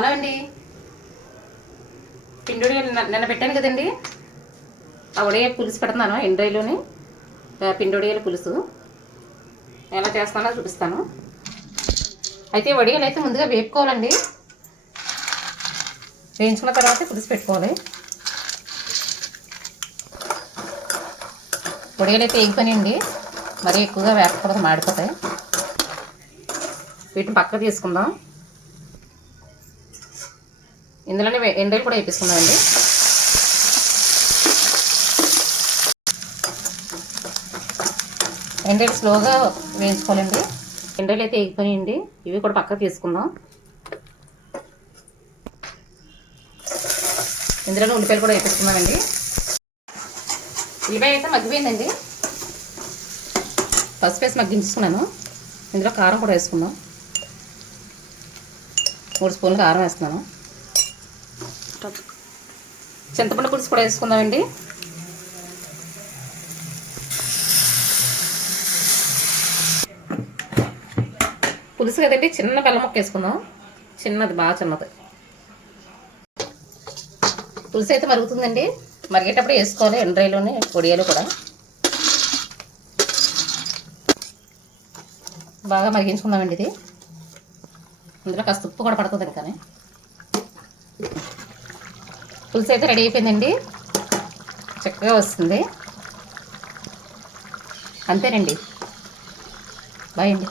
Hello అండి. పిండి నిన్న పెట్టాను కదండి. ఆ ఉడయాలు పులుసు పెడుతున్నాను ఎండ్రాయిలోని. పిండి ఉడయాల పులుసు. ఎలా చేస్తానో చూపిస్తాను. అయితే వడియాలు అయితే ముందుగా వేపుకోవాలండి. వేయించుకున్న తర్వాత పులుసు పెట్టుకోవాలి. వడియాలు అయితే వేగిపోయినాయండి. మరీ ఎక్కువగా వేపకూడదు మాడిపోతాయి. వీటిని పక్క తీసుకుందాం. ఇందులోనే ఎండలు కూడా వేపిస్తున్నామండి ఎండలు స్లోగా వేయించుకోవాలండి. ఎండలు అయితే వేగిపోయినాయండి. ఇవి కూడా పక్కకు తీసుకుందాం. ఇందులోనే ఉల్లిపాయలు కూడా వేపిస్తున్నామండి ఉల్లిపాయ అయితే మగ్గిపోయిందండి. పసుపు వేసి మగ్గించుకున్నాను ఇందులో కారం కూడా వేసుకుందాం. మూడు స్పూన్లు కారం వేస్తున్నాను. చింతపండు పులుసు కూడా వేసుకుందామండి. పులుసు కదండి చిన్న బెల్లం ముక్క వేసుకుందాం. చిన్నది బాగా చిన్నది. పులుసు అయితే మరుగుతుందండి. మరిగేటప్పుడు వేసుకోవాలి ఎండ్రాయిలోని పొడియాలు కూడా. బాగా మరిగించుకుందామండి ఇది. ఇందులో కాస్త ఉప్పు కూడా పడుతుంది ఇంకానే. పులుసు అయితే రెడీ అయిపోయిందండి. చక్కగా వస్తుంది. అంతేనండి. బాయ్ అండి.